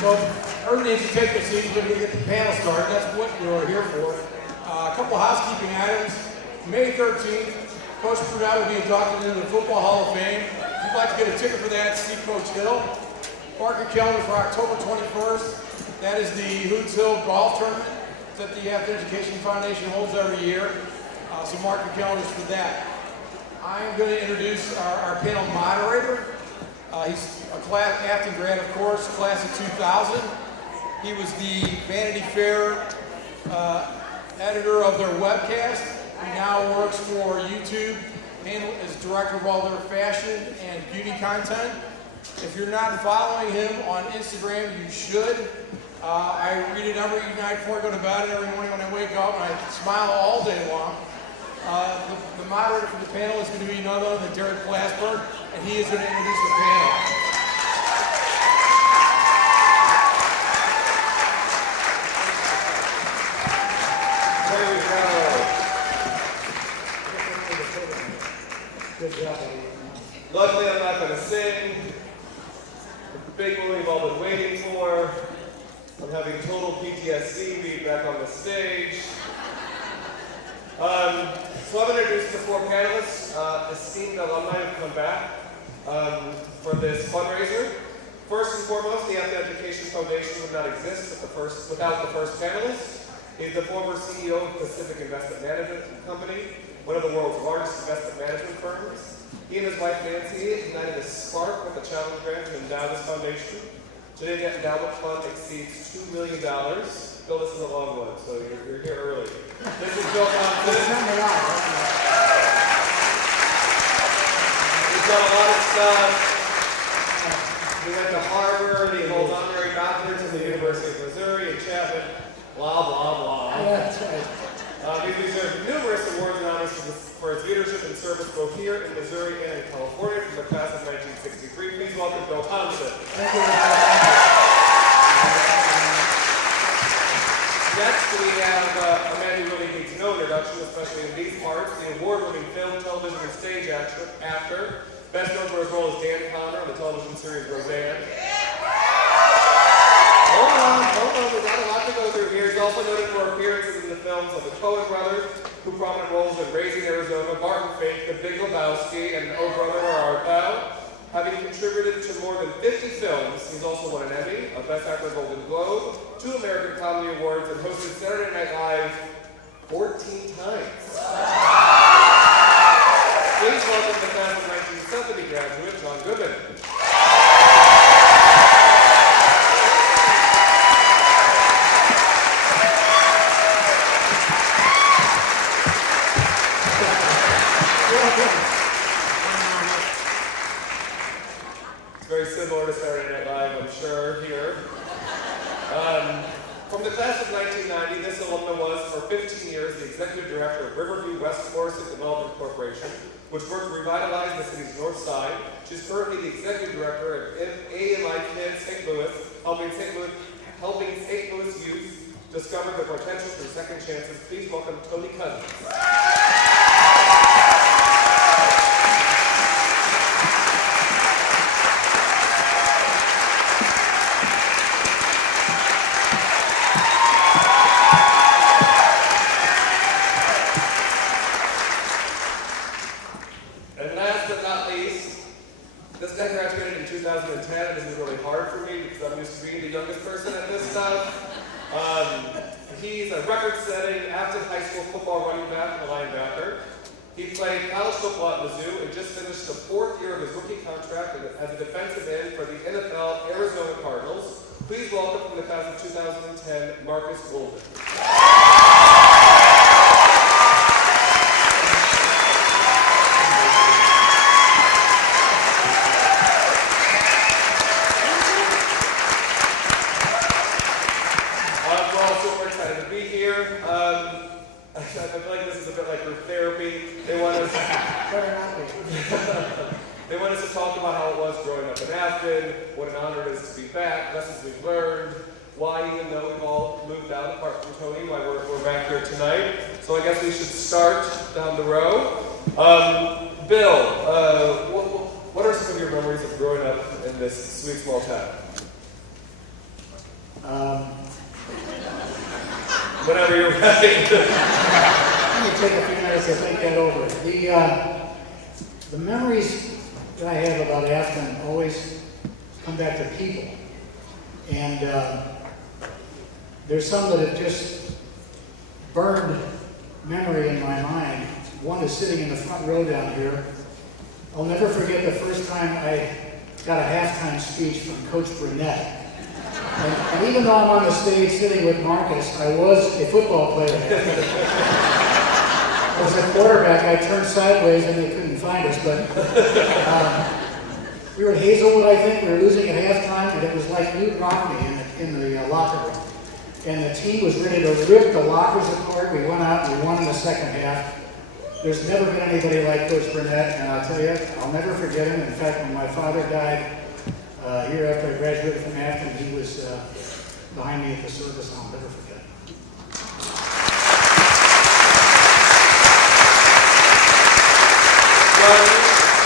So everything needs to take the seat. We're going to get the panel started. That's what we're here for. A couple housekeeping items. May 13th, Coach Prudell will be inducted into the Football Hall of Fame. If you'd like to get a ticket for that, see Coach Hill. Mark your calendar for October 21st. That is the Hoots Hill Golf Tournament that the Affton Education Foundation holds every year. So mark your calendars for that. I'm going to introduce our panel moderator. He's a Affton grad, of course, class of 2000. He was the Vanity Fair editor of their webcast. He now works for YouTube and is director of all their fashion and beauty content. If you're not following him on Instagram, you should. I read it every night before I go to bed and every morning when I wake up, and I smile all day long. The moderator for the panel is going to be none other than Derek Glassberg, and he is going to introduce the panel. There we go. Good job. Luckily, I'm not going to sing. The big one we've all been waiting for. I'm having total PTSD being back on the stage. So I'm going to introduce the four panelists. Esteemed alumni have come back for this fundraiser. First and foremost, the Affton Education Foundation would not exist without the first panelist. He's the former CEO of Pacific Investment Management Company, one of the world's largest investment management firms. He and his wife Nancy ignited a spark with the challenge grant to endow this foundation. Today, the endowment fund exceeds $2 million. Bill, this is a long one, so you're here early. This is Bill Thompson. He's done a lot of stuff. He went to Harvard. He holds honorary doctorates from the University of Missouri and Chapman. Blah, blah, blah. Yeah, that's right. He's received numerous awards and honors for his leadership and service both here in Missouri and in California from the class of 1963. Please welcome Bill Thompson. Thank you. Next, we have a man who really needs no introduction, especially in these parts, the award-winning film, television, and stage actor, best known for his role as Dan Connor on the television series Roseanne. Hold on, we've got a lot to go through here. He's also noted for appearances in the films of the Coen Brothers, who prominent roles in Raising Arizona, Barton Fink, The Big Lebowski, and Oh Brother, Where Art Thou? Having contributed to more than 50 films, he's also won an Emmy, a Best Actor Golden Globe, 2 American Comedy Awards, and hosted Saturday Night Live 14 times. Please welcome the class of 1970 graduate, John Goodman. Very similar to Saturday Night Live, I'm sure, here. From the class of 1990, this alumna was, for 15 years, the executive director of Riverview West Forest Development Corporation, which worked to revitalize the city's north side. She's currently the executive director of AMI Kids St. Louis, helping St. Louis youth discover their potential through second chances. Please welcome Tony Cousins. And last but not least, this guy graduated in 2010. This is really hard for me because I'm used to being the youngest person at this stuff. He's a record-setting Affton High School football running back and linebacker. He played college football at Mizzou and just finished the 4th year of his rookie contract as a defensive end for the NFL Arizona Cardinals. Please welcome from the class of 2010, Marcus Golden. We're all super excited to be here. I feel like this is a bit like group therapy. They want us to talk about how it was growing up in Affton, what an honor it is to be back, lessons we've learned, why even though we've all moved out apart from Tony, why we're back here tonight. So I guess we should start down the row. Bill, what are some of your memories of growing up in this sweet small town? Whenever you're ready. Let me take a few minutes to think that over. The memories that I have about Affton always come back to people. And there's some that have just burned memory in my mind. One is sitting in the front row down here. I'll never forget the first time I got a halftime speech from Coach Burnett. And even though I'm on the stage sitting with Marcus, I was a football player. As a quarterback, I turned sideways and they couldn't find us. But we were at Hazelwood, I think. We were losing at halftime, and it was like Newt Romney in the locker room. And the team was ready to rip the lockers apart. We went out and we won in the second half. There's never been anybody like Coach Burnett, and I'll tell you, I'll never forget him. In fact, when my father died, here after I graduated from Affton, he was behind me at the service. I'll never forget. John,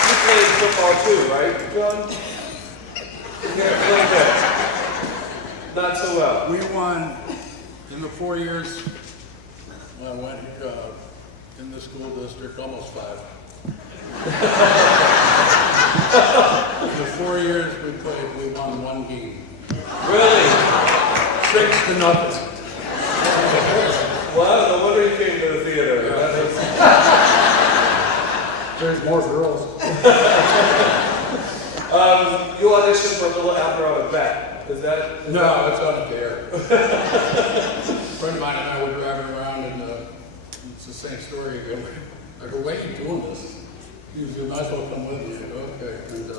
you played football too, right, John? Yeah, a little bit. Not so well. We won in the 4 years I went in the school district, almost 5. The 4 years we played, we won 1 game. Really? 6-0. Wow, no wonder you came to the theater. Yeah. That was... There's more girls. You auditioned for Little Abner on a Bet. Is that? No, it's unfair. A friend of mine and I were driving around, and it's the same story again. I go, why are you doing this? He said, you might as well come with me. I go, okay. And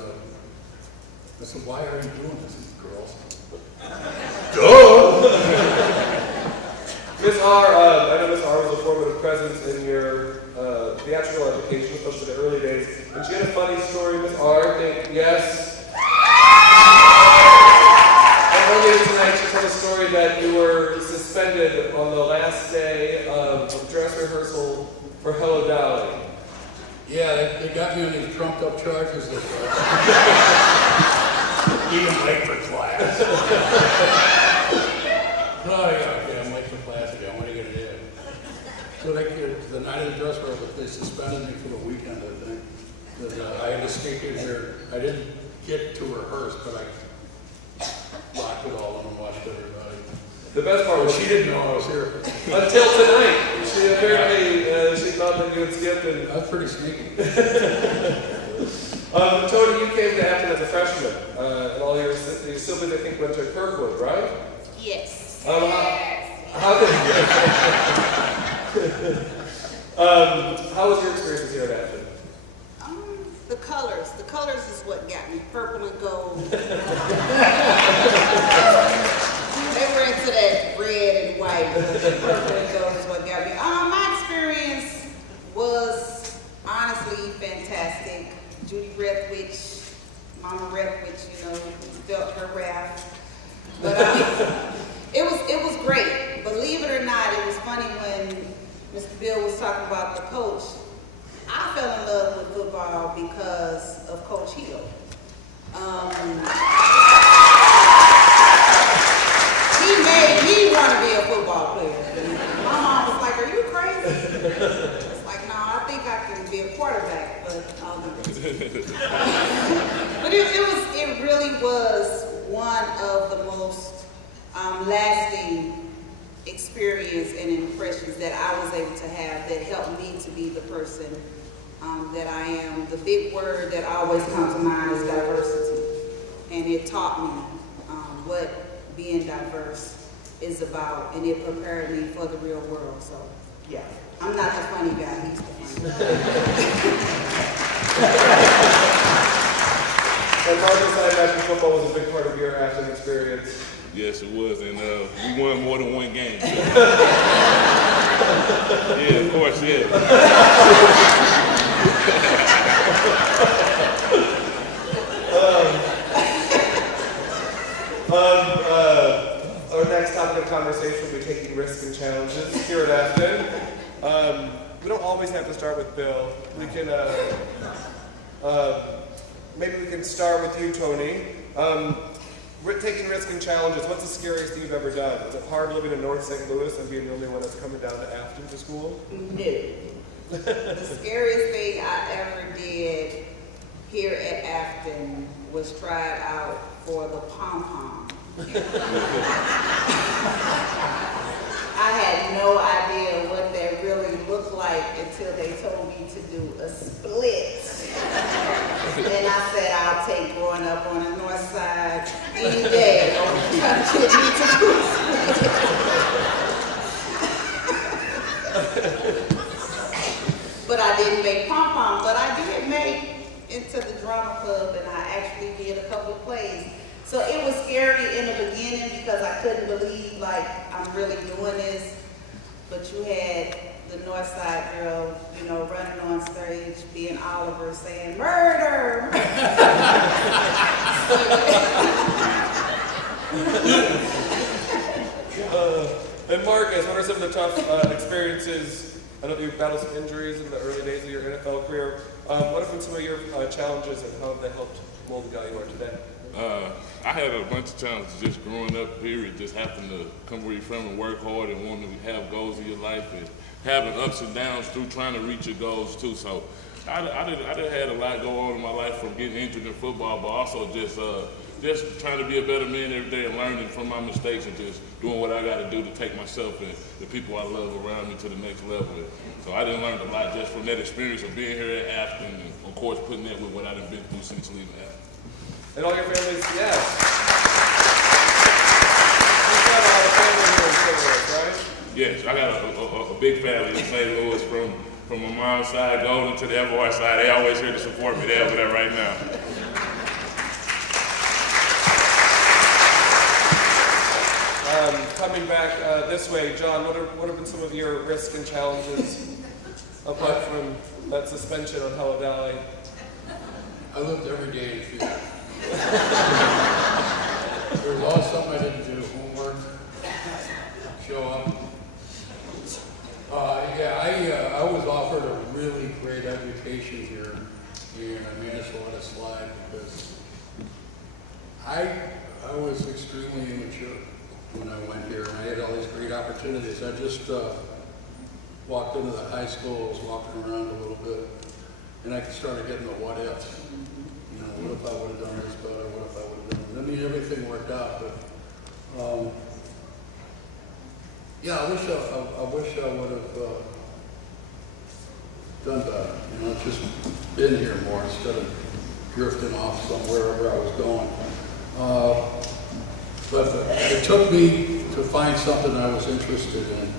I said, why are you doing this, girls? Duh! Miss R, I know Miss R was a formative presence in your theatrical education, folks in the early days. And she had a funny story, Miss R, I think, yes? And earlier tonight, she told a story that you were suspended on the last day of dress rehearsal for Hello Dolly. Yeah, they got me on these trumped up charges that being late for class. Oh yeah, okay, I'm late for class again. What are you gonna do? So the night of the dress rehearsal, they suspended me for the weekend, I think. Because I had to sneak in here. I didn't get to rehearse, but I locked it all in and watched everybody. The best part was She didn't know I was here. until tonight. She apparently she thought that you had skipped and. That's pretty sneaky. Tony, you came to Affton as a freshman, and all your siblings, I think, went to Kirkwood, right? Yes. How did how was your experience here at Affton? The colors. The colors is what got me. Purple and gold. They were into that red and white. But purple and gold is what got me. My experience was honestly fantastic. Judy Repwich, Mama Repwich, felt her wrath. But it was great. Believe it or not, it was funny when Mr. Bill was talking about the coach. I fell in love with football because of Coach Hill. He made me want to be a football player. My mom was like, "Are you crazy?" It's like, "No, I think I can be a quarterback, but I'll do this." But it really was one of the most lasting experience and impressions that I was able to have that helped me to be the person that I am. The big word that always comes to mind is diversity. And it taught me what being diverse is about, and it prepared me for the real world. So, yeah, I'm not the funny guy, he's the funny guy. And Marcus, I imagine football was a big part of your Affton experience. Yes, it was, and we won more than 1 game. Yeah, of course, yeah. Our next topic of conversation will be taking risks and challenges here at Affton. We don't always have to start with Bill. We can, maybe we can start with you, Tony. taking risks and challenges. What's the scariest thing you've ever done? Is it hard living in North St. Louis and being the only one that's coming down to Affton to school? No. The scariest thing I ever did here at Affton was try it out for the pom-pom. I had no idea what that really looked like until they told me to do a split. And I said, I'll take growing up on the north side any day over trying to get me to do a split. But I didn't make pom-pom, but I did make into the drama club, and I actually did a couple of plays. So it was scary in the beginning because I couldn't believe, like, I'm really doing this. But you had the North Side girl, you know, running on stage, being Oliver, saying, murder! And Marcus, what are some of the tough experiences? I know you've battled some injuries in the early days of your NFL career. What have been some of your challenges, and how have they helped mold the guy you are today? I had a bunch of challenges just growing up, period, just having to come where you're from and work hard and wanting to have goals in your life and having ups and downs through trying to reach your goals too. So I done had a lot go on in my life from getting injured in football, but also just trying to be a better man every day and learning from my mistakes and just doing what I got to do to take myself and the people I love around me to the next level. So I done learned a lot just from that experience of being here at Affton and, of course, putting that with what I've been through since leaving Affton. And all your families, yes. You've got a lot of family here in St. Louis, right? Yes, I got a big family in St. Louis from my mom's side, Golden to the Everhart side. They always here to support me. They're over there right now. Coming back this way, John, what have been some of your risks and challenges apart from that suspension on Hello Dolly? I lived every day in fear. There was always something I didn't do, homework, show up. I was offered a really great education here, and I managed to let it slide because I was extremely immature when I went here, and I had all these great opportunities. I just walked into the high school, was walking around a little bit, and I started getting the what ifs. You know, what if I would have done this better? What if I would have done this? I mean, everything worked out, but yeah, I wish I would have done better. You know, just been here more instead of drifting off somewhere wherever I was going. But it took me to find something I was interested in,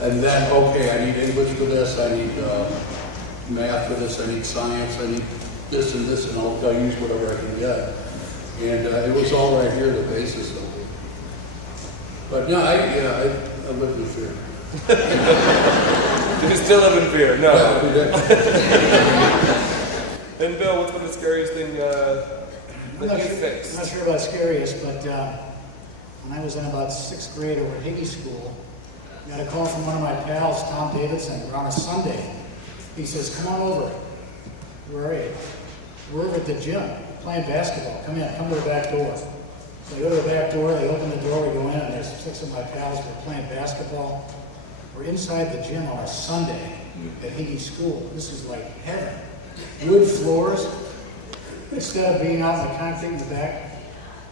and then okay, I need English for this, I need math for this, I need science, I need this, and I'll use whatever I can get. And it was all right here, the basis of it. But no, I lived in fear. You still live in fear? No. Yeah, we did. And Bill, what's been the scariest thing I'm that you faced? not sure about scariest, but when I was in about 6th grade over at Higgins School, I got a call from one of my pals, Tom Davidson. We're on a Sunday. He says, come on over. Where are you? We're over at the gym playing basketball. Come in, come to the back door. So I go to the back door, they open the door, we go in, and there's 6 of my pals, we're playing basketball. We're inside the gym on a Sunday at Higgins School. This is like heaven. Wood floors, instead of being out in the concrete in the back.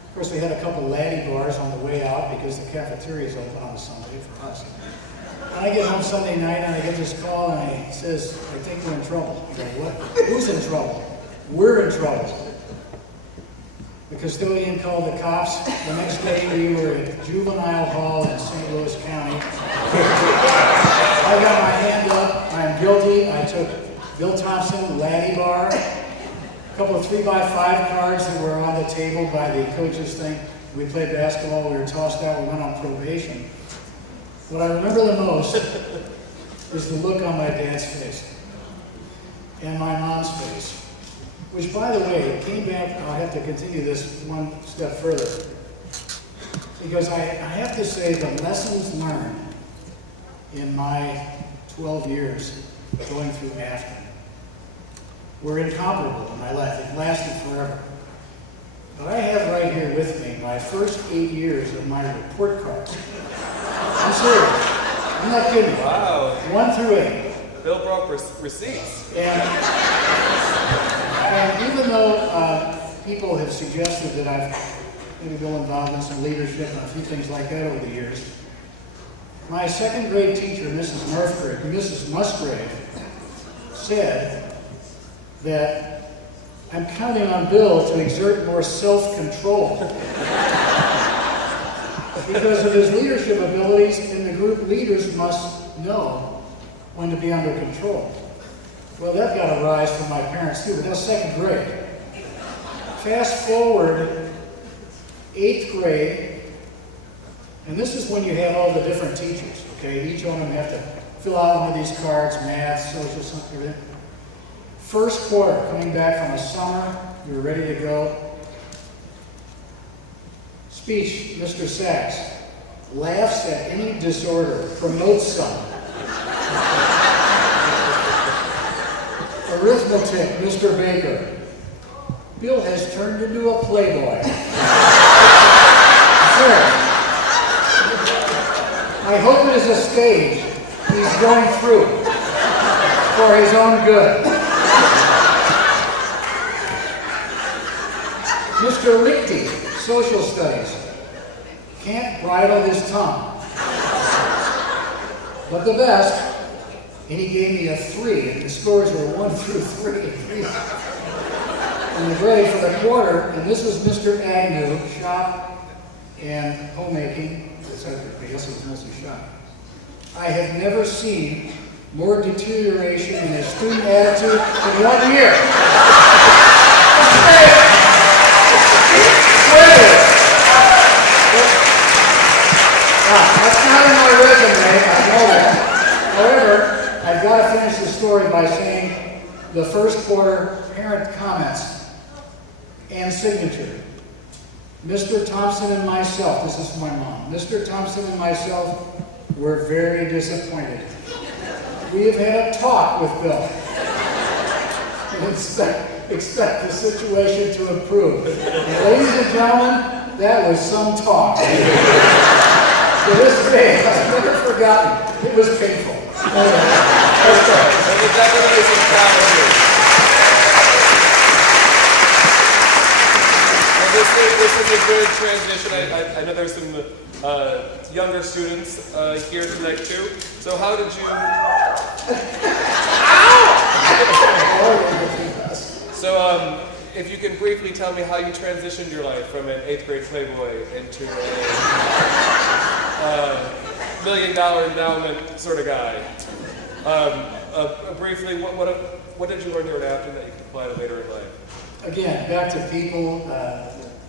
Of course, we had a couple laddie bars on the way out because the cafeteria is open on a Sunday for us. And I get home Sunday night and I get this call and he says, I think we're in trouble. I go, what? Who's in trouble? We're in trouble. The custodian called the cops. The next day we were at Juvenile Hall in St. Louis County. I got my hand up. I'm guilty. I took Bill Thompson, laddie bar, a couple of 3x5 cards that were on the table by the coach's thing. We played basketball. We were tossed out. We went on probation. What I remember the most is the look on my dad's face and my mom's face, which, by the way, came back. I'll have to continue this one step further because I have to say the lessons learned in my 12 years going through Affton were incomparable in my life. It lasted forever. But I have right here with me my first 8 years of my report cards. I'm serious. I'm not kidding. Wow. 1 through 8. Bill broke receipts. And even though people have suggested that I've maybe been involved in some leadership and a few things like that over the years, my second grade teacher, Mrs. Musgrave, said that I'm counting on Bill to exert more self-control because of his leadership abilities, and the group leaders must know when to be under control. Well, that got a rise from my parents too, but that's second grade. Fast forward 8th grade, and this is when you have all the different teachers, okay? Each one of them have to fill out one of these cards, math, social, something. First quarter, coming back from a summer, we were ready to go. Speech, Mr. Sachs, laughs at any disorder, promotes some. Arithmetic, Mr. Baker, Bill has turned into a playboy. Sir, I hope it is a stage he's going through for his own good. Mr. Lichty, social studies, can't bridle his tongue. But the best, and he gave me a 3, and the scores were 1 through 3. And the grade for the quarter, and this was Mr. Agnew, shop and homemaking. I guess it was mostly shop. I have never seen more deterioration in his student attitude in 1 year. That's not in my resume, I know that. However, I've got to finish the story by saying the first quarter parent comments and signature. Mr. Thompson and myself, this is my mom, Mr. Thompson and myself were very disappointed. We have had a talk with Bill and expect the situation to improve. And ladies and gentlemen, that was some talk. To this day, I've never forgotten. It was painful. This is a good transition. I know there's some younger students here tonight too. So how did you? So if you can briefly tell me how you transitioned your life from an 8th grade playboy into a $1 million endowment sort of guy. Briefly, what did you learn here at Affton that you can apply to later in life? Again, back to people,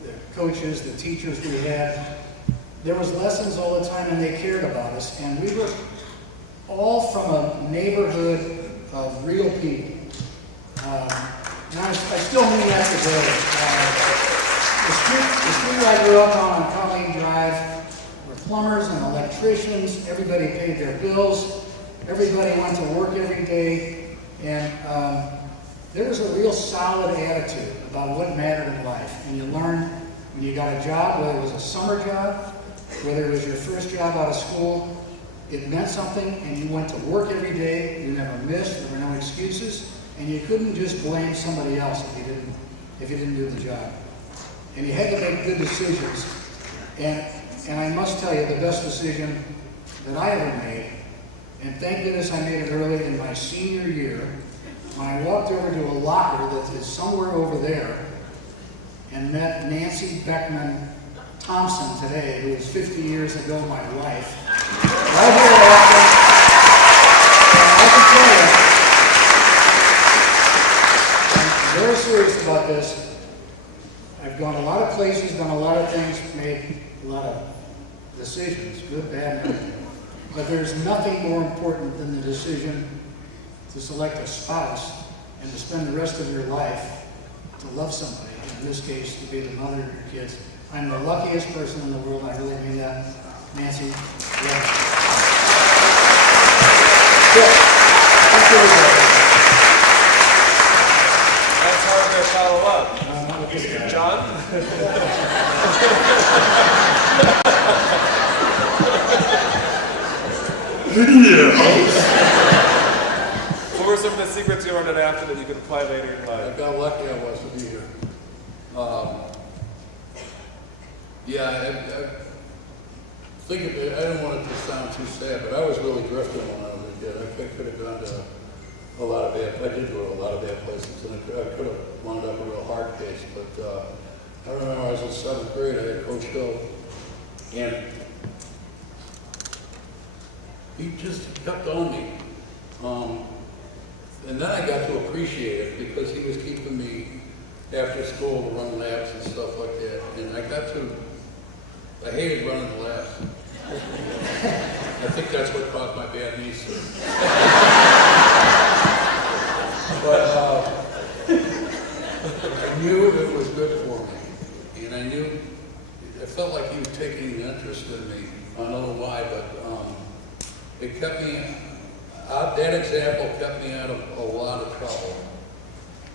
the coaches, the teachers we had. There was lessons all the time, and they cared about us. And we were all from a neighborhood of real people. And I still mean that today. The street I grew up on Colleen Drive were plumbers and electricians. Everybody paid their bills. Everybody went to work every day. And there was a real solid attitude about what mattered in life. And you learned when you got a job, whether it was a summer job, whether it was your first job out of school, it meant something, and you went to work every day. You never missed. There were no excuses. And you couldn't just blame somebody else if you didn't do the job. And you had to make good decisions. And I must tell you, the best decision that I ever made, and thank goodness I made it early in my senior year, when I walked over to a locker that is somewhere over there and met Nancy Beckman Thompson today, who was 50 years ago my wife, right here at Affton. And I can tell you, I'm very serious about this. I've gone a lot of places, done a lot of things, made a lot of decisions, good, bad, and everything. But there's nothing more important than the decision to select a spouse and to spend the rest of your life to love somebody. In this case, to be the mother of your kids. I'm the luckiest person in the world. I really mean that. Nancy. Yeah. Good. Thank you, everybody. That's hard to follow up. Not with this guy. John? What were some of the secrets you learned at Affton that you could apply later in I life? got lucky I was to be here. Yeah, I think of it, I didn't want it to sound too sad, but I was really drifting when I was a kid. I could have gone to a lot of bad, I did go to a lot of bad places, and I could have wound up a real hard case, but I remember I was in 7th grade, I had Coach Hill, and he just kept on me. And then I got to appreciate it because he was keeping me after school to run laps and stuff like that. And I hated running the laps. I think that's what caused my bad knees. But I knew it was good for me. And I felt like he was taking an interest in me. I don't know why, but it kept me, that example kept me out of a lot of trouble.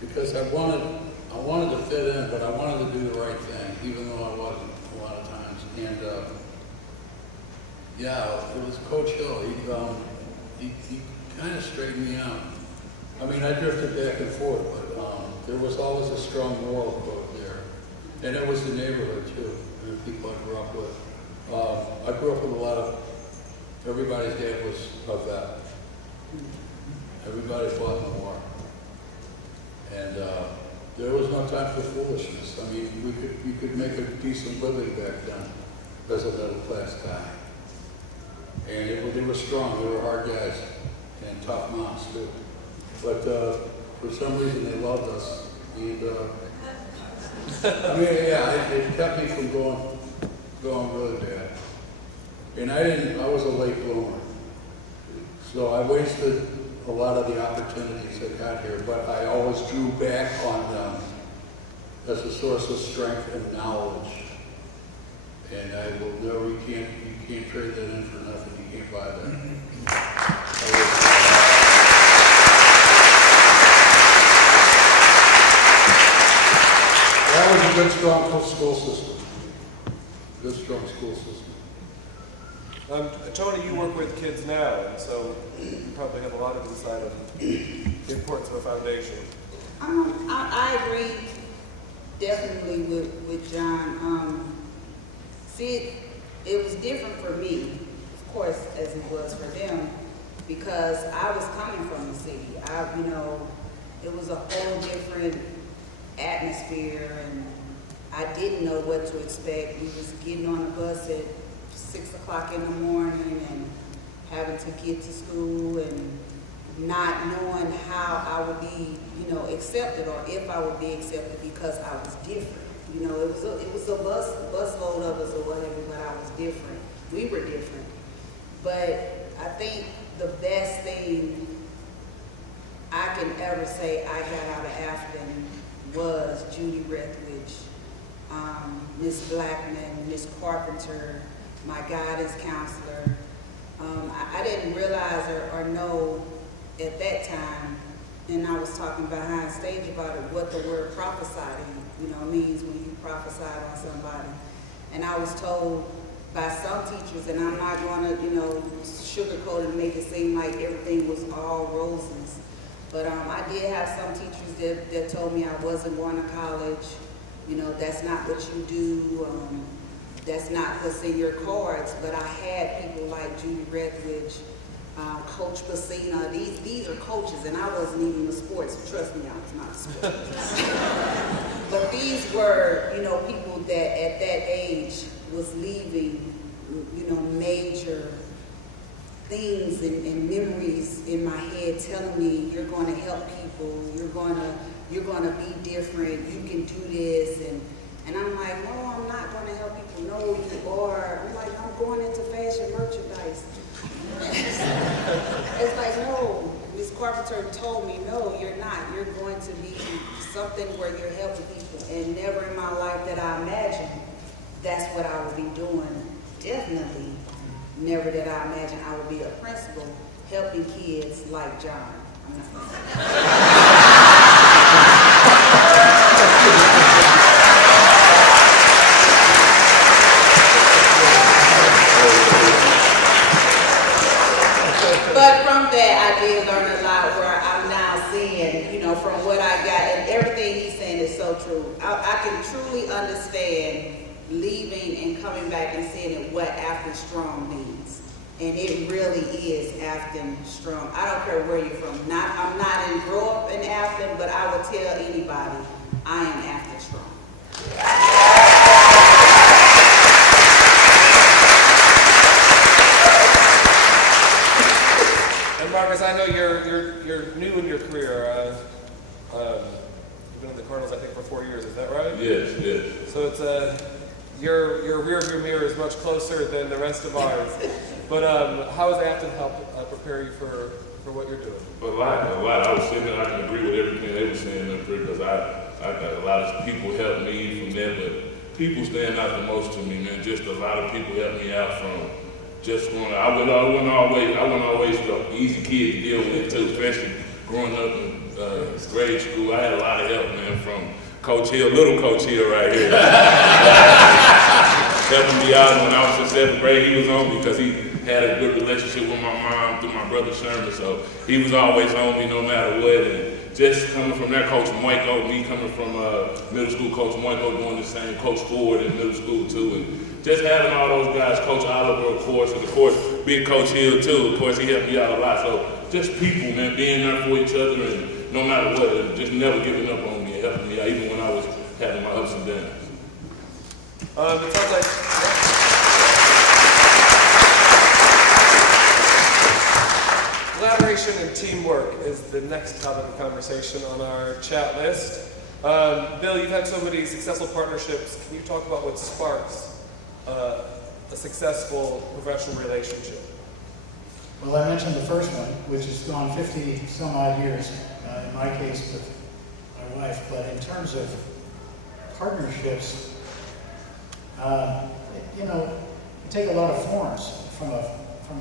Because I wanted to fit in, but I wanted to do the right thing, even though I wasn't a lot of times. And yeah, it was Coach Hill. He kind of straightened me out. I mean, I drifted back and forth, but there was always a strong moral code there. And it was the neighborhood too, and the people I grew up with. I grew up with a lot of, everybody's dad was a vet. Everybody fought in the war. And there was no time for foolishness. I mean, you could make a decent living back then as a middle class guy. And they were strong, they were hard guys, and tough moms too. But for some reason they loved us. And I mean, yeah, it kept me from going really bad. And I was a late bloomer. So I wasted a lot of the opportunities I got here, but I always drew back on them as a source of strength and knowledge. And I will never, you can't trade that in for nothing. You can't buy that. That was a good, strong school system. Good, strong school system. Tony, you work with kids now, and so you probably have a lot of insight on the importance of a foundation. I agree definitely with John. See, it was different for me, of course, as it was for them, because I was coming from the city. It was a whole different atmosphere, and I didn't know what to expect. We was getting on the bus at 6 o'clock in the morning and having to get to school and not knowing how I would be, accepted, or if I would be accepted because I was different. It was a busload of us or whatever, but I was different. We were different. But I think the best thing I can ever say I got out of Affton was Judy Rethridge, Miss Blackman, Miss Carpenter, my guidance counselor. I didn't realize or know at that time, and I was talking behind stage about it, what the word prophesying, means when you prophesy on somebody. And I was told by some teachers, and I'm not going to, sugarcoat it and make it seem like everything was all roses. But I did have some teachers that told me I wasn't going to college. That's not what you do. That's not what's in your cards. But I had people like Judy Rethridge, Coach Bassina. These are coaches, and I wasn't even in sports. Trust me, I was not a sports. But these were, people that at that age was leaving, major things and memories in my head telling me, you're going to help people, you're going to be different, you can do this, and I'm like, no, I'm not going to help people. No, you are. I'm like, I'm going into fashion merchandise. It's like, no, Miss Carpenter told me, no, you're not. You're going to be something where you're helping people. And never in my life that I imagined that's what I would be doing. Definitely never did I imagine I would be a principal helping kids like John. I'm not gonna say. from what I got, and everything he's saying is so true. I can truly understand leaving and coming back and seeing what Affton Strong means. And it really is Affton Strong. I don't care where you're from. I'm not in grow up in Affton, but I would tell anybody I am Affton Strong. And Marcus, I know you're new in your career. You've been in the Cardinals, I think, for 4 years. Is that right? Yes. So it's your rear view mirror is much closer than the rest of ours. But how has Affton helped prepare you for what you're doing? A lot. I was sitting there, I can agree with everything they were saying up there because I got a lot of people help me from there, but people stand out the most to me, man. Just a lot of people helped me out from just growing up. I wasn't always the easy kid to deal with too, especially growing up in grade school. I had a lot of help, man, from Coach Hill, little Coach Hill right here. Helping me out when I was in 7th grade. He was on me because he had a good relationship with my mom through my brother Sherman, so he was always on me no matter what. And just coming from that Coach Moiko, me coming from middle school, Coach Moiko doing the same, Coach Ford in middle school too, and just having all those guys, Coach Oliver, of course, and of course, big Coach Hill too. Of course, he helped me out a lot. So just people, man, being there for each other and no matter what, and just never giving up on me and helping me out, even when I was having my ups and downs. It sounds like collaboration and teamwork is the next topic of conversation on our chat list. Bill, you've had so many successful partnerships. Can you talk about what sparks a successful professional relationship? Well, I mentioned the first one, which has gone 50 some odd years, in my case with my wife, but in terms of partnerships, you take a lot of forms from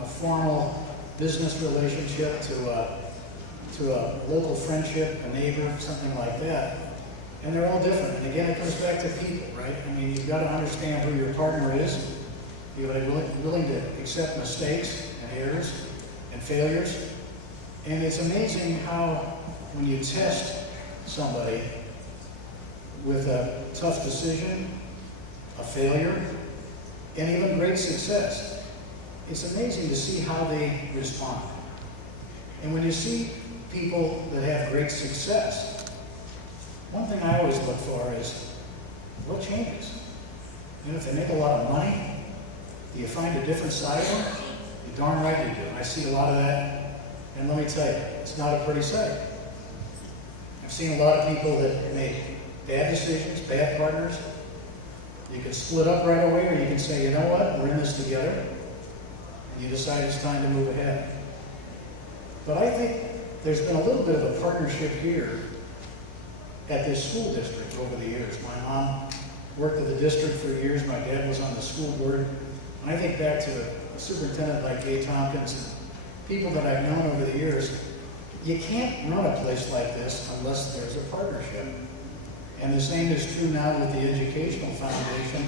a formal business relationship to a local friendship, a neighbor, something like that. And they're all different. And again, it comes back to people, right? I mean, you've got to understand who your partner is. You've got to be willing to accept mistakes and errors and failures. And it's amazing how when you test somebody with a tough decision, a failure, and even great success, it's amazing to see how they respond. And when you see people that have great success, one thing I always look for is what changes. If they make a lot of money, do you find a different side of them? You're darn right you do. I see a lot of that, and let me tell you, it's not a pretty sight. I've seen a lot of people that make bad decisions, bad partners. You can split up right away, or you can say, you know what, we're in this together, and you decide it's time to move ahead. But I think there's been a little bit of a partnership here at this school district over the years. My mom worked at the district for years. My dad was on the school board. And I think back to a superintendent like Gay Tompkins and people that I've known over the years. You can't run a place like this unless there's a partnership. And the same is true now with the Educational Foundation.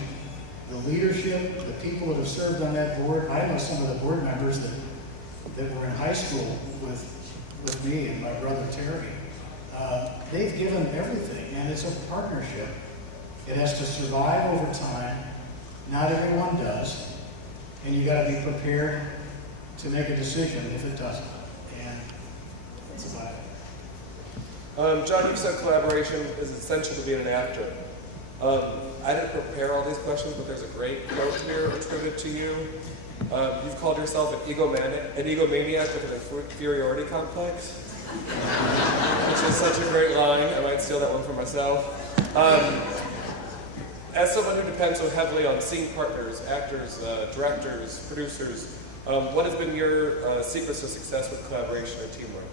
The leadership, the people that have served on that board, I know some of the board members that were in high school with me and my brother Terry. They've given everything, and it's a partnership. It has to survive over time. Not everyone does, and you got to be prepared to make a decision if it doesn't. And that's about it. John, you said collaboration is essential to being an actor. I didn't prepare all these questions, but there's a great quote here attributed to you. You've called yourself an egomaniac with an inferiority complex, which is such a great line. I might steal that one for myself. As someone who depends so heavily on scene partners, actors, directors, producers, what has been your secrets to success with collaboration or teamwork?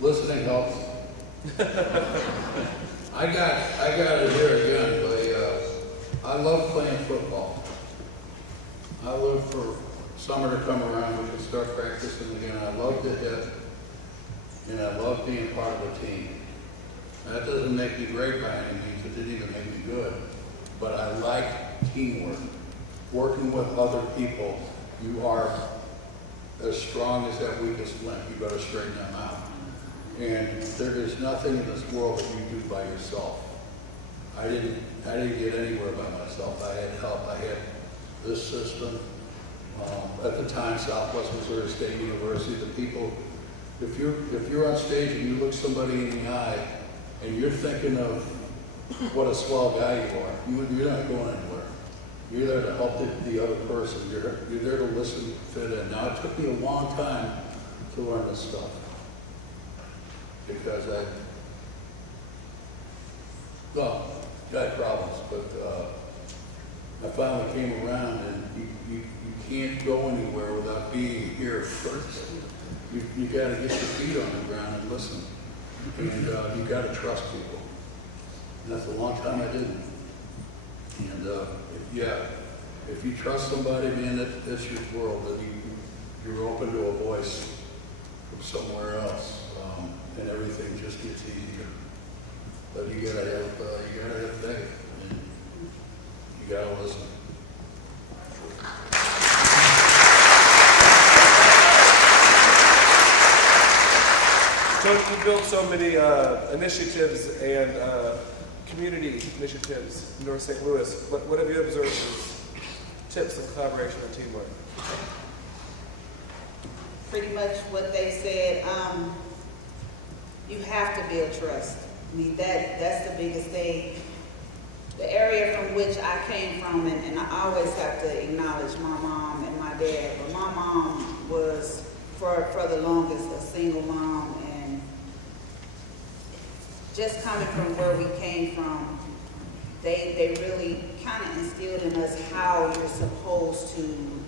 Listening helps. I got it here again, but I love playing football. I love for summer to come around, we can start practicing again. I love to hit, and I love being part of a team. That doesn't make me great by any means, it didn't even make me good. But I like teamwork. Working with other people, you are as strong as that weakest link. You got to straighten them out. And there is nothing in this world that you do by yourself. I didn't get anywhere by myself. I had help. I had this system. At the time, Southwest Missouri State University, the people, if you're on stage and you look somebody in the eye and you're thinking of what a swell guy you are, you're not going anywhere. You're there to help the other person. You're there to listen, fit in. Now, it took me a long time to learn this stuff because I had problems, but I finally came around, and you can't go anywhere without being here first. You got to get your feet on the ground and listen, and you got to trust people. And that's a long time I didn't. And if you trust somebody, man, that's your world. That you're open to a voice from somewhere else, and everything just gets easier. But you gotta have faith, and you gotta listen. So you built so many initiatives and community initiatives in North St. Louis. What have you observed as tips in collaboration and teamwork? Pretty much what they said, you have to build trust. I mean, that's the biggest thing. The area from which I came from, and I always have to acknowledge my mom and my dad, but my mom was, for the longest, a single mom, and just coming from where we came from, they really kind of instilled in us how you're supposed to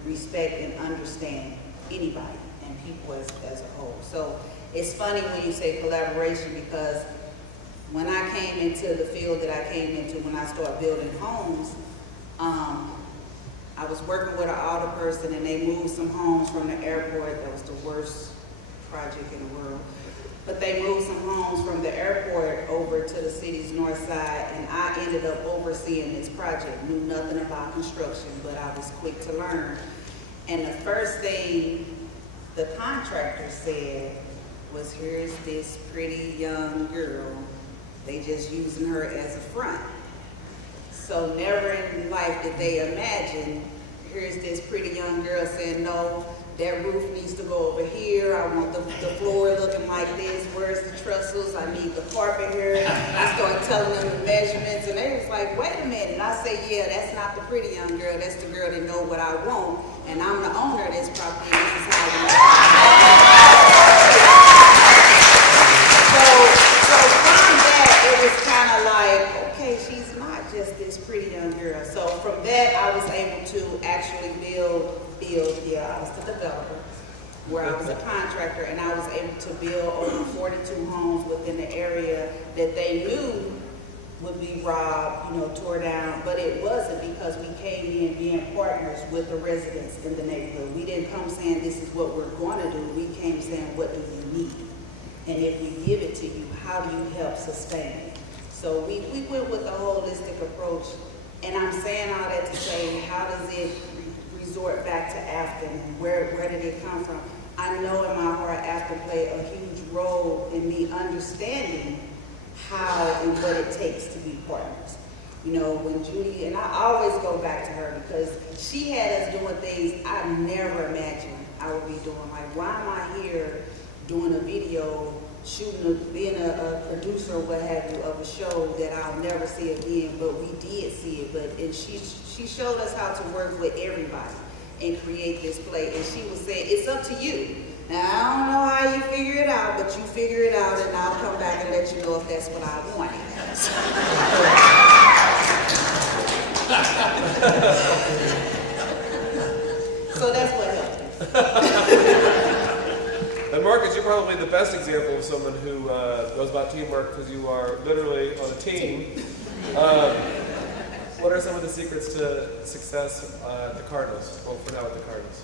respect and understand anybody and people as a whole. So it's funny when you say collaboration, because when I came into the field that I came into, when I started building homes, I was working with an auto person, and they moved some homes from the airport. That was the worst project in the world. But they moved some homes from the airport over to the city's north side, and I ended up overseeing this project. Knew nothing about construction, but I was quick to learn. And the first thing the contractor said was, here's this pretty young girl. They just using her as a front. So never in life did they imagine, here's this pretty young girl saying, no, that roof needs to go over here. I want the floor looking like this. Where's the trestles? I need the carpet here. I started telling them the measurements, and they was like, wait a minute. And I say, yeah, that's not the pretty young girl. That's the girl that know what I want. And I'm the owner of this property, and this is how we do it. So from that, it was kind of like, okay, she's not just this pretty young girl. So from that, I was able to actually build, I was the developer, where I was a contractor, and I was able to build over 42 homes within the area that they knew would be robbed, tore down, but it wasn't, because we came in being partners with the residents in the neighborhood. We didn't come saying this is what we're going to do. We came saying, what do you need? And if we give it to you, how do you help sustain it? So we went with a holistic approach, and I'm saying all that to say, how does it resort back to Affton? Where did it come from? I know in my heart Affton played a huge role in me understanding how and what it takes to be partners. When Judy, and I always go back to her, because she had us doing things I never imagined I would be doing. Like, why am I here doing a video, being a producer, what have you, of a show that I'll never see again? But we did see it. And she showed us how to work with everybody and create this play. And she was saying, it's up to you. Now, I don't know how you figure it out, but you figure it out, and I'll come back and let you know if that's what I want. So that's what helped. And Marcus, you're probably the best example of someone who knows about teamwork, because you are literally on a team. What are some of the secrets to success at the Cardinals? Well, for now at the Cardinals.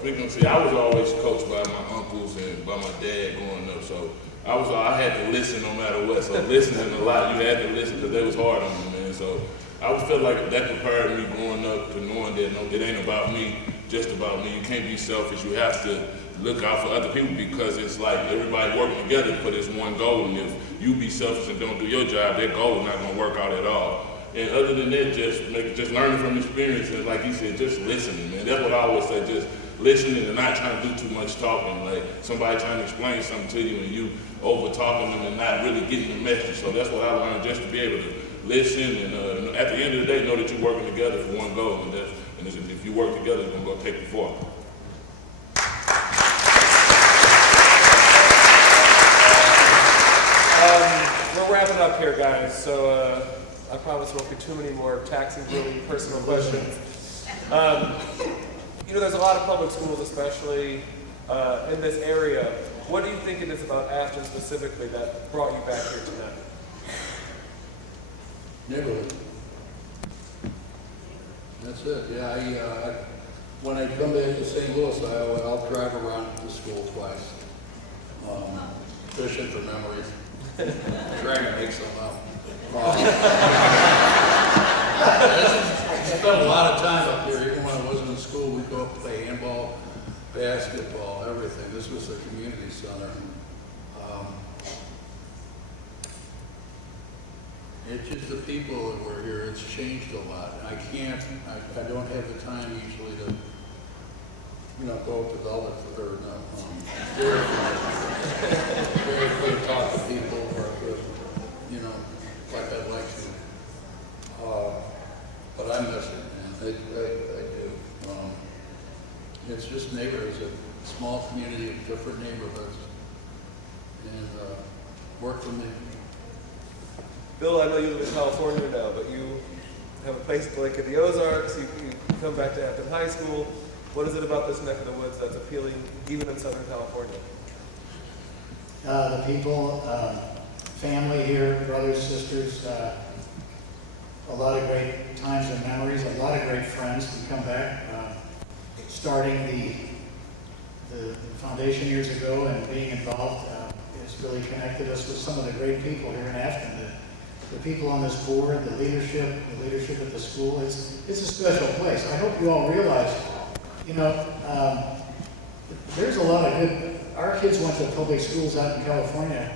Speaking, I was always coached by my uncles and by my dad growing up, so I had to listen no matter what. So listening a lot, you had to listen, because they was hard on me, man. So I always felt like that prepared me growing up to knowing that no, it ain't about me. just about me. You can't be selfish. You have to look out for other people because it's like everybody working together for this one goal. And if you be selfish and don't do your job, that goal is not going to work out at all. And other than that, just learning from experience. And like you said, just listening, man. That's what I always say, just listening and not trying to do too much talking. Like somebody trying to explain something to you and you over talking them and not really getting the message. So that's what I learned, just to be able to listen and at the end of the day, know that you're working together for one goal. And if you work together, it's going to go take you far. We're wrapping up here, guys, so I promise there won't be too many more taxing, really personal questions. You know, there's a lot of public schools, especially in this area. What do you think it is about Affton specifically that brought you back here tonight? Neighborhood. That's it. Yeah, when I come back to St. Louis, I'll drive around the school twice. Fishing for memories. Trying to make some up. I spent a lot of time up here. Even when I wasn't in school, we'd go up and play handball, basketball, everything. This was a community center. It's just the people that were here. It's changed a lot. I don't have the time usually to, go up to Gala or no. Very to talk to people or, like I'd like to. But I miss it, man. I do. It's just neighborhoods, a small community of different neighborhoods, and work for me. Bill, I know you live in California now, but you have a place like in the Ozarks, you come back to Affton High School. What is it about this neck of the woods that's appealing even in Southern California? The people, family here, brothers, sisters, a lot of great times and memories, a lot of great friends who come back. Starting the foundation years ago and being involved has really connected us with some of the great people here in Affton. The people on this board, the leadership at the school, it's a special place. I hope you all realize, there's a lot of good, our kids went to public schools out in California,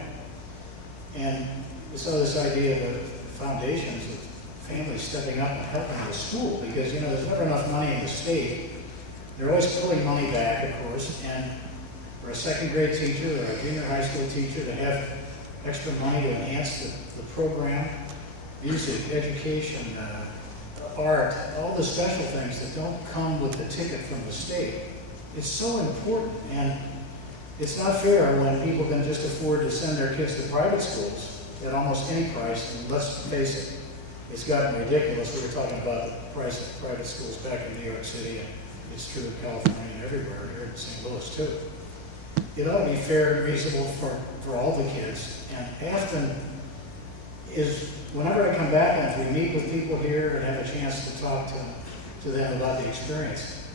and we saw this idea of the foundations of families stepping up and helping the school, because, there's never enough money in the state. They're always pulling money back, of course, and for a second grade teacher or a junior high school teacher to have extra money to enhance the program, music, education, art, all the special things that don't come with the ticket from the state. It's so important, and it's not fair when people can just afford to send their kids to private schools at almost any price, and let's face it, it's gotten ridiculous. We were talking about the price of private schools back in New York City, and it's true in California and everywhere, here in St. Louis too. It ought to be fair and reasonable for all the kids. And Affton is, whenever I come back and if we meet with people here and have a chance to talk to them about the experience,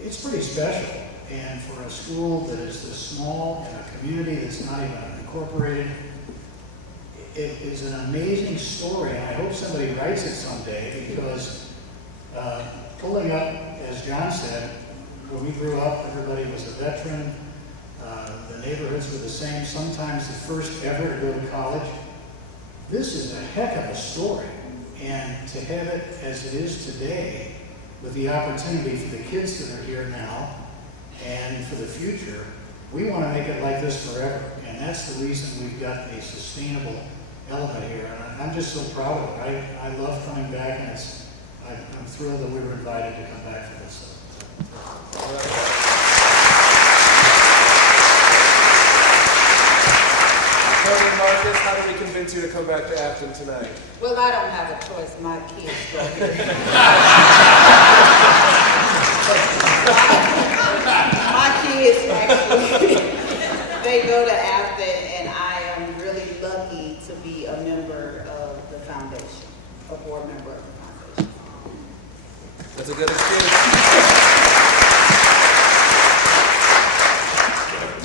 it's pretty special. And for a school that is this small and a community that's not even incorporated, it is an amazing story. And I hope somebody writes it someday, because pulling up, as John said, when we grew up, everybody was a veteran. The neighborhoods were the same, sometimes the first ever to go to college. This is a heck of a story, and to have it as it is today, with the opportunity for the kids that are here now and for the future, we want to make it like this forever, and that's the reason we've got a sustainable element here, and I'm just so proud of it. I love coming back, and I'm thrilled that we were invited to come back for this. Kevin, Marcus, how do we convince you to come back to Affton tonight? Well, I don't have a choice. My kids go here. My kids actually, they go to Affton, and I am really lucky to be a member of the foundation, a board member of the foundation. That's a good excuse.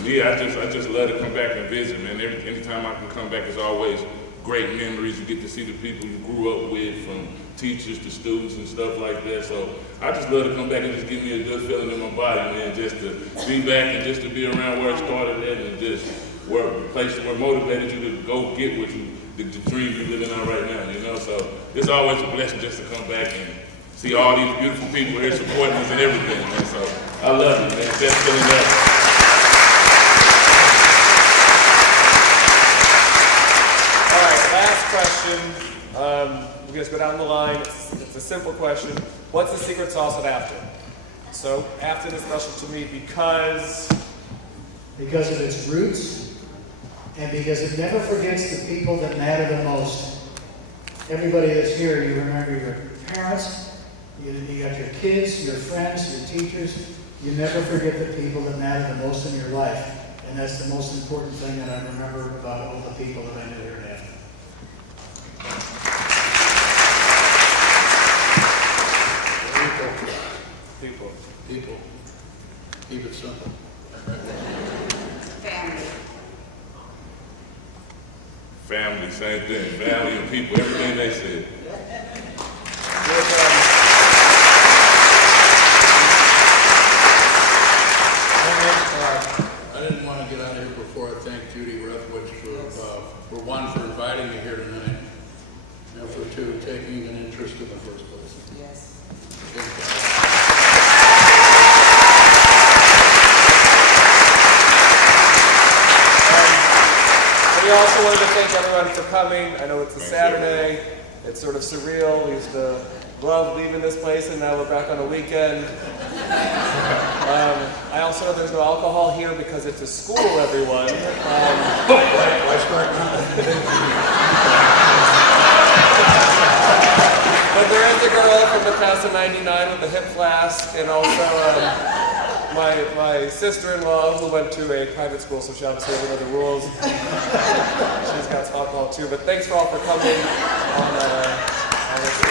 Yeah, I just love to come back and visit, man. Anytime I can come back, it's always great memories. You get to see the people you grew up with, from teachers to students and stuff like that. So I just love to come back and just give me a good feeling in my body, man, just to be back and just to be around where it started at, and just where the place where motivated you to go get what you, the dream you're living out right now, you know? So it's always a blessing just to come back and see all these beautiful people here supporting us and everything, man. So I love it, man. Best feeling ever. All right, last question. We're gonna go down the line. It's a simple question. What's the secret sauce at Affton? So Affton is special to me because Because of its roots, and because it never forgets the people that matter the most. Everybody that's here, you remember your parents, you got your kids, your friends, your teachers. You never forget the people that matter the most in your life. And that's the most important thing that I remember about all the people that I knew here at Affton. people. People. Keep it simple. Family. Family, same thing. Family and people, everything they said. I didn't want to get out of here before I thank Judy Rethwich for one, for inviting me here tonight, and for two, taking an interest in the first place. Yes. We also wanted to thank everyone for coming. I know it's a Saturday. It's sort of surreal. We used to love leaving this place, and now we're back on a weekend. I also know there's no alcohol here because it's a school, everyone. Why start now? But there is a girl from the class of '99 with a hip flask, and also my sister-in-law who went to a private school, so she obviously doesn't know the rules. She's got some alcohol too. But thanks for all for coming on this.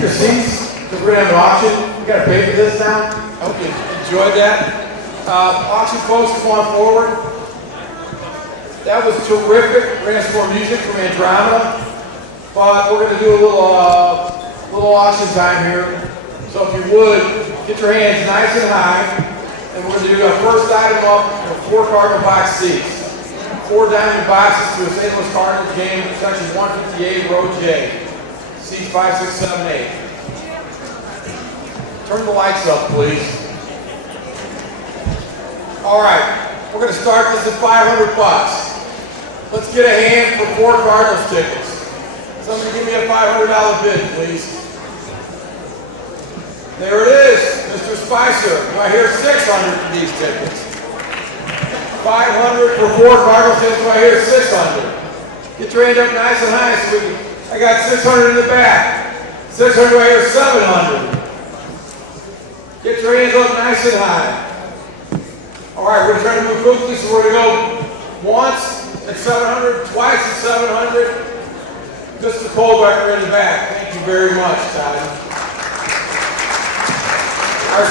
Your seats, because we're going to have an auction. We got to pay for this now. I hope you enjoyed that. Auction folks, come on forward. That was terrific. We're going to have some more music from Andromeda. But we're going to do a little auction time here. So if you would, get your hands nice and high. And we're going to do our first item up, 4 Cardinal box seats. 4 diamond boxes to a St. Louis Cardinals game, section 158, row J. Seats 5, 6, 7, 8. Turn the lights up, please. All right, we're going to start this at $500. Let's get a hand for 4 Cardinals tickets. Somebody give me a $500 bid, please. There it is, Mr. Spicer. Do I hear 600 for these tickets? 500 for 4 Cardinals tickets. Do I hear 600? Get your hand up nice and high so we can. I got 600 in the back. 600 right here, 700. Get your hands up nice and high. All right, we're trying to move quickly, so we're going to go once at 700, twice at 700. Mr. Kohlbecker in the back. Thank you very much, Todd. Our